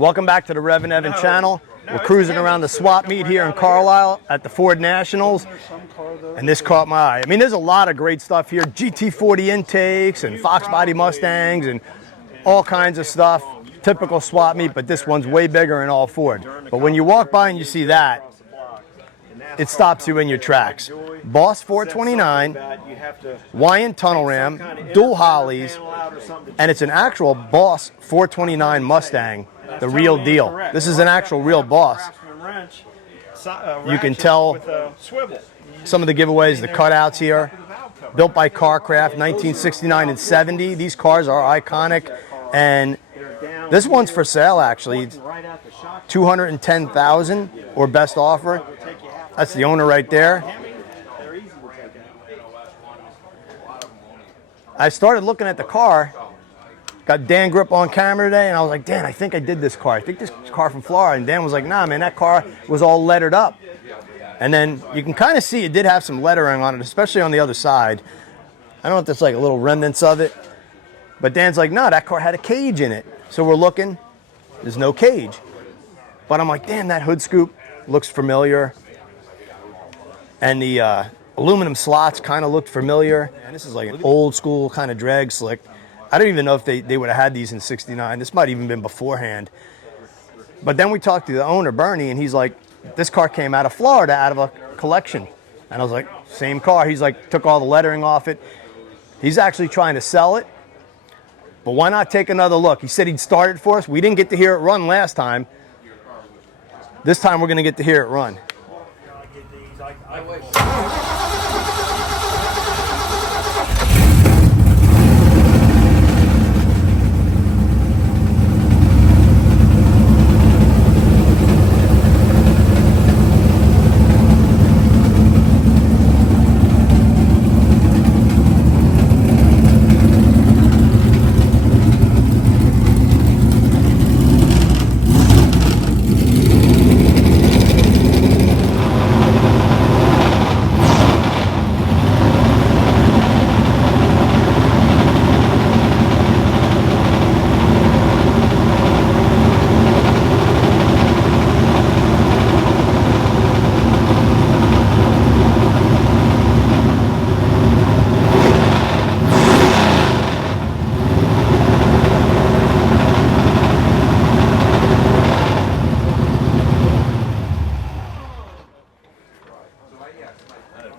Welcome back to the REVan channel. We're cruising around the swap meet here in Carlisle at the Ford Nationals, and this caught my eye. I mean, there's a lot of great stuff here. GT40 intakes and Fox body Mustangs and all kinds of stuff. Typical swap meet, but this one's way bigger and all Ford. But when you walk by and you see that, it stops you in your tracks. Boss 429, Wyand tunnel ram, dual Hollies, and it's an actual Boss 429 Mustang, the real deal. This is an actual real Boss. You can tell some of the giveaways, the cutouts here. Built by Carcraft, 1969 and 70. These cars are iconic, and this one's for sale actually. It's $210,000 or best offer. That's the owner right there. I started looking at the car. Got Dan Grip on camera today, and I was like, Dan, I think I did this car. I think this car from Florida. And Dan was like, nah, man, that car was all lettered up. And then you can kind of see it did have some lettering on it, especially on the other side. I don't know if there's like a little remnants of it. But Dan's like, no, that car had a cage in it. So we're looking. There's no cage. But I'm like, damn, that hood scoop looks familiar. And the aluminum slots kind of looked familiar. And this is like an old school kind of drag slick. I don't even know if they would have had these in '69. This might even been beforehand. But then we talked to the owner, Bernie, and he's like, this car came out of Florida, out of a collection. And I was like, same car. He's like, took all the lettering off it. He's actually trying to sell it. But why not take another look? He said he'd start it for us. We didn't get to hear it run last time. This time we're going to get to hear it run.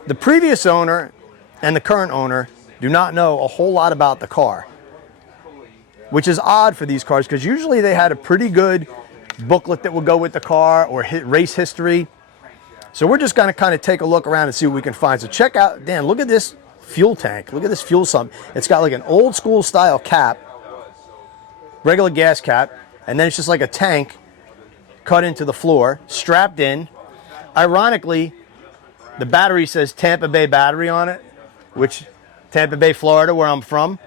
The previous owner and the current owner do not know a whole lot about the car, which is odd for these cars because usually they had a pretty good booklet that would go with the car or race history. So we're just going to kind of take a look around and see what we can find. So check out, Dan, look at this fuel tank. Look at this fuel sump. It's got like an old school style cap, regular gas cap, and then it's just like a tank cut into the floor, strapped in. Ironically, the battery says Tampa Bay battery on it, which Tampa Bay, Florida, where I'm from.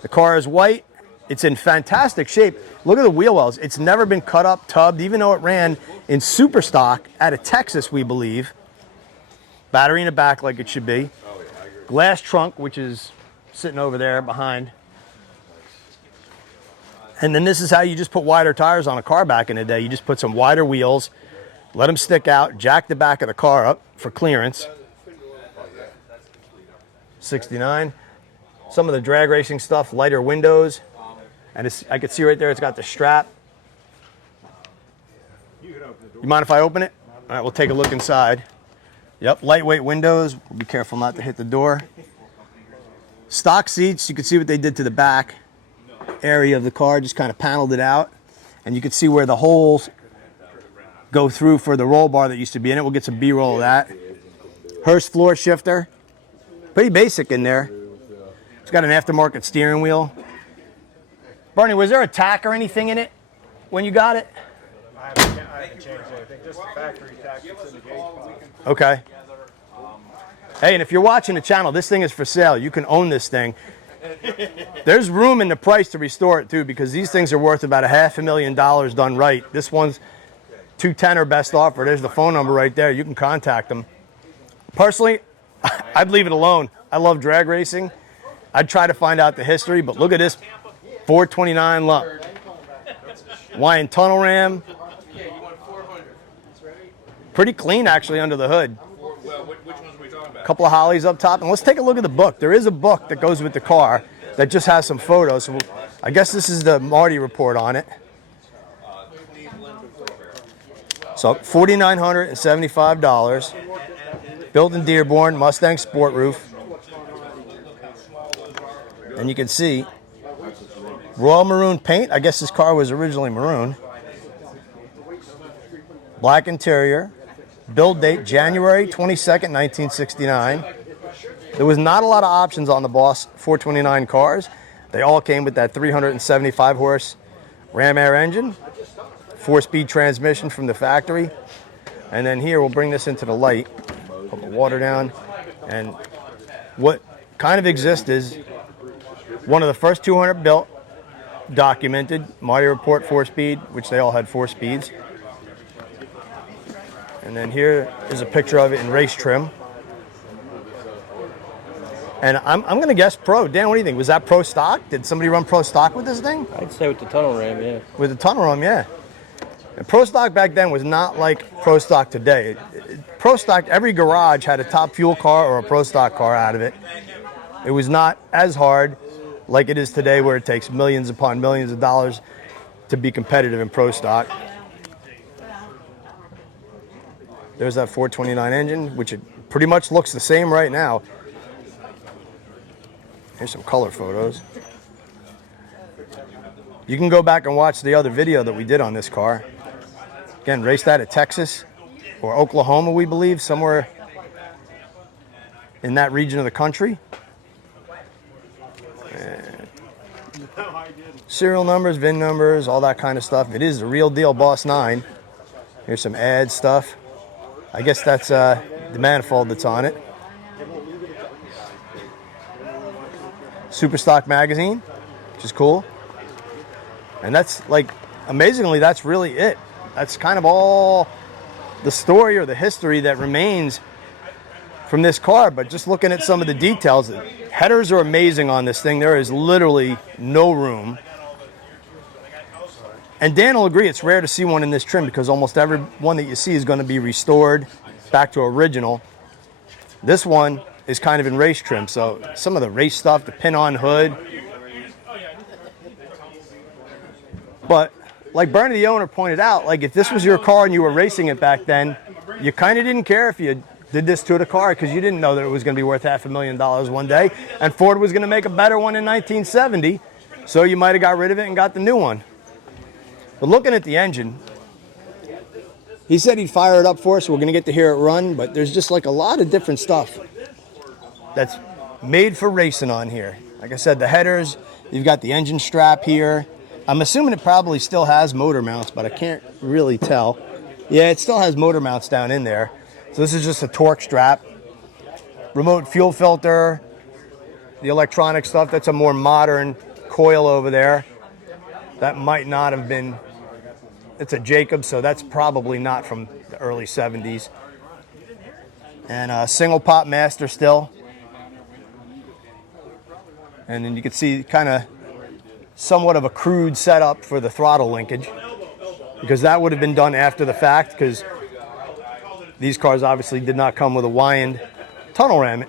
The car is white. It's in fantastic shape. Look at the wheel wells. It's never been cut up, tubbed, even though it ran in super stock out of Texas, we believe. Battery in the back like it should be. Glass trunk, which is sitting over there behind. And then this is how you just put wider tires on a car back in the day. You just put some wider wheels, let them stick out, jack the back of the car up for clearance. 69. Some of the drag racing stuff, lighter windows. And I can see right there it's got the strap. You mind if I open it? All right, we'll take a look inside. Yep, lightweight windows. We'll be careful not to hit the door. Stock seats. You can see what they did to the back area of the car, just kind of paneled it out, and you can see where the holes go through for the roll bar that used to be in it. We'll get some B-roll of that. Hurst floor shifter, pretty basic in there. It's got an aftermarket steering wheel. Bernie, was there a tack or anything in it when you got it? I haven't changed anything, just the factory tack that's in the gauge box. Okay. Hey, and if you're watching the channel, this thing is for sale. You can own this thing. There's room in the price to restore it too, because these things are worth about $500,000 done right. This one's $210 or best offer. There's the phone number right there. You can contact them. Personally, I'd leave it alone. I love drag racing. I'd try to find out the history, but look at this 429 lump. Hawaiian tunnel ram. Pretty clean, actually, under the hood. A couple of hollies up top. And let's take a look at the book. There is a book that goes with the car that just has some photos. So I guess this is the Marty report on it. So $4,975. Built in Dearborn, Mustang sport roof. And you can see royal maroon paint. I guess this car was originally maroon. Black interior. Build date January 22nd, 1969. There was not a lot of options on the Boss 429 cars. They all came with that 375 horse Ram Air engine, 4-speed transmission from the factory. And then here we'll bring this into the light. Put the water down. And what kind of exists is one of the first 200 built, documented, Marty report 4-speed, which they all had 4 speeds. And then here is a picture of it in race trim. And I'm going to guess pro. Dan, what do you think? Was that pro stock? Did somebody run pro stock with this thing? I'd say with the tunnel ram, yeah. With the tunnel ram, yeah. And pro stock back then was not like pro stock today. Pro stock, every garage had a top fuel car or a pro stock car out of it. It was not as hard like it is today, where it takes millions upon millions of dollars to be competitive in pro stock. There's that 429 engine, which it pretty much looks the same right now. Here's some color photos. You can go back and watch the other video that we did on this car. Again, raced that at Texas or Oklahoma, we believe, somewhere in that region of the country. And serial numbers, VIN numbers, all that kind of stuff. It is the real deal Boss 9. Here's some ad stuff. I guess that's the manifold that's on it. Super Stock magazine, which is cool. And that's, like, amazingly, that's really it. That's kind of all the story or the history that remains from this car. But just looking at some of the details, the headers are amazing on this thing. There is literally no room. And Dan will agree, it's rare to see one in this trim because almost every one that you see is going to be restored back to original. This one is kind of in race trim, so some of the race stuff, the pin-on hood. But like Bernie, the owner, pointed out, like if this was your car and you were racing it back then, you kind of didn't care if you did this to the car because you didn't know that it was going to be worth $500,000 one day, and Ford was going to make a better one in 1970, so you might have got rid of it and got the new one. But looking at the engine, he said he'd fire it up for us, so we're going to get to hear it run, but there's just like a lot of different stuff that's made for racing on here. Like I said, the headers, you've got the engine strap here. I'm assuming it probably still has motor mounts, but I can't really tell. Yeah, it still has motor mounts down in there. So this is just a torque strap. Remote fuel filter, the electronic stuff, that's a more modern coil over there. That might not have been, it's a Jacob, so that's probably not from the early 70s. And a single pop master still. And then you can see kind of somewhat of a crude setup for the throttle linkage, because that would have been done after the fact, because these cars obviously did not come with a wind tunnel ram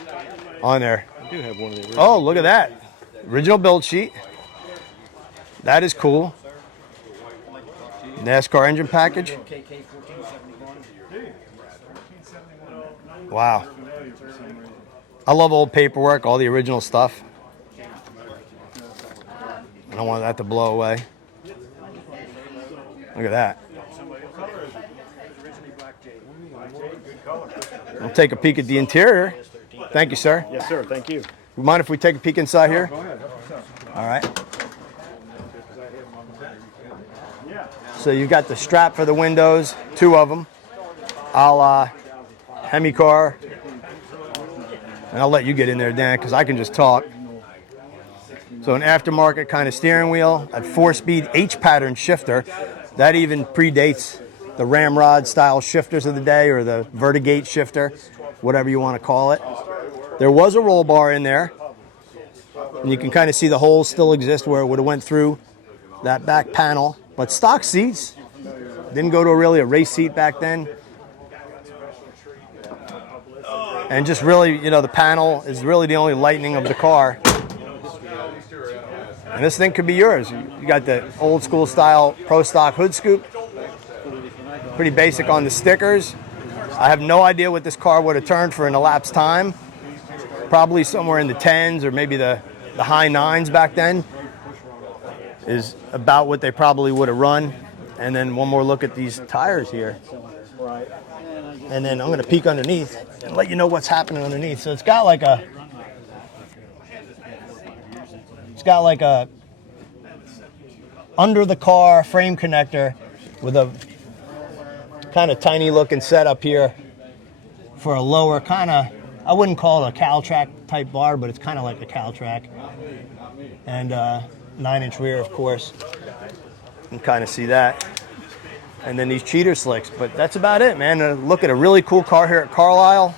on there. I do have one of the Oh, look at that. Original build sheet. That is cool. NASCAR engine package. Wow. I love old paperwork, all the original stuff. I don't want that to blow away. Look at that. We'll take a peek at the interior. Thank you, sir. Yes, sir. Thank you. You mind if we take a peek inside here? Go ahead. All right. So you've got the strap for the windows, 2 of them, a la Hemi car. And I'll let you get in there, Dan, because I can just talk. So an aftermarket kind of steering wheel, a 4-speed H-pattern shifter. That even predates the ramrod style shifters of the day, or the vertigate shifter, whatever you want to call it. There was a roll bar in there. And you can kind of see the holes still exist where it would have went through that back panel. But stock seats, didn't go to really a race seat back then. And just really, you know, the panel is really the only lightening of the car. And this thing could be yours. You got the old school style Pro Stock hood scoop. Pretty basic on the stickers. I have no idea what this car would have turned for an elapsed time. Probably somewhere in the 10s or maybe the high 9s back then is about what they probably would have run. And then one more look at these tires here. And then I'm going to peek underneath and let you know what's happening underneath. So it's got like a under the car frame connector with a kind of tiny looking setup here for a lower kind of, I wouldn't call it a Caltrack type bar, but it's kind of like a Caltrack. And 9-inch rear, of course. You can kind of see that. And then these cheater slicks. But that's about it, man. Look at a really cool car here at Carlisle.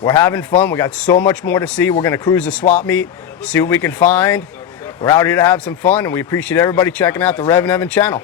We're having fun. We got so much more to see. We're going to cruise the swap meet, see what we can find. We're out here to have some fun, and we appreciate everybody checking out the REVan channel.